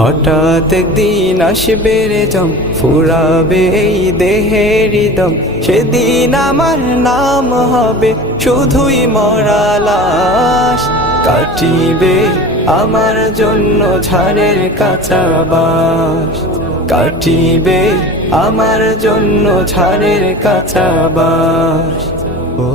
হঠাৎ একদিন আসবে রে জম, ফুরাবে এই দেহের দম। সেদিন আমার নাম হবে শুধুই মরা লাশ। কাটিবে আমার জন্য ঝাড়ের কাঁচা বাঁশ, কাটিবে আমার জন্য ঝাড়ের কাঁচা বাঁশ। ও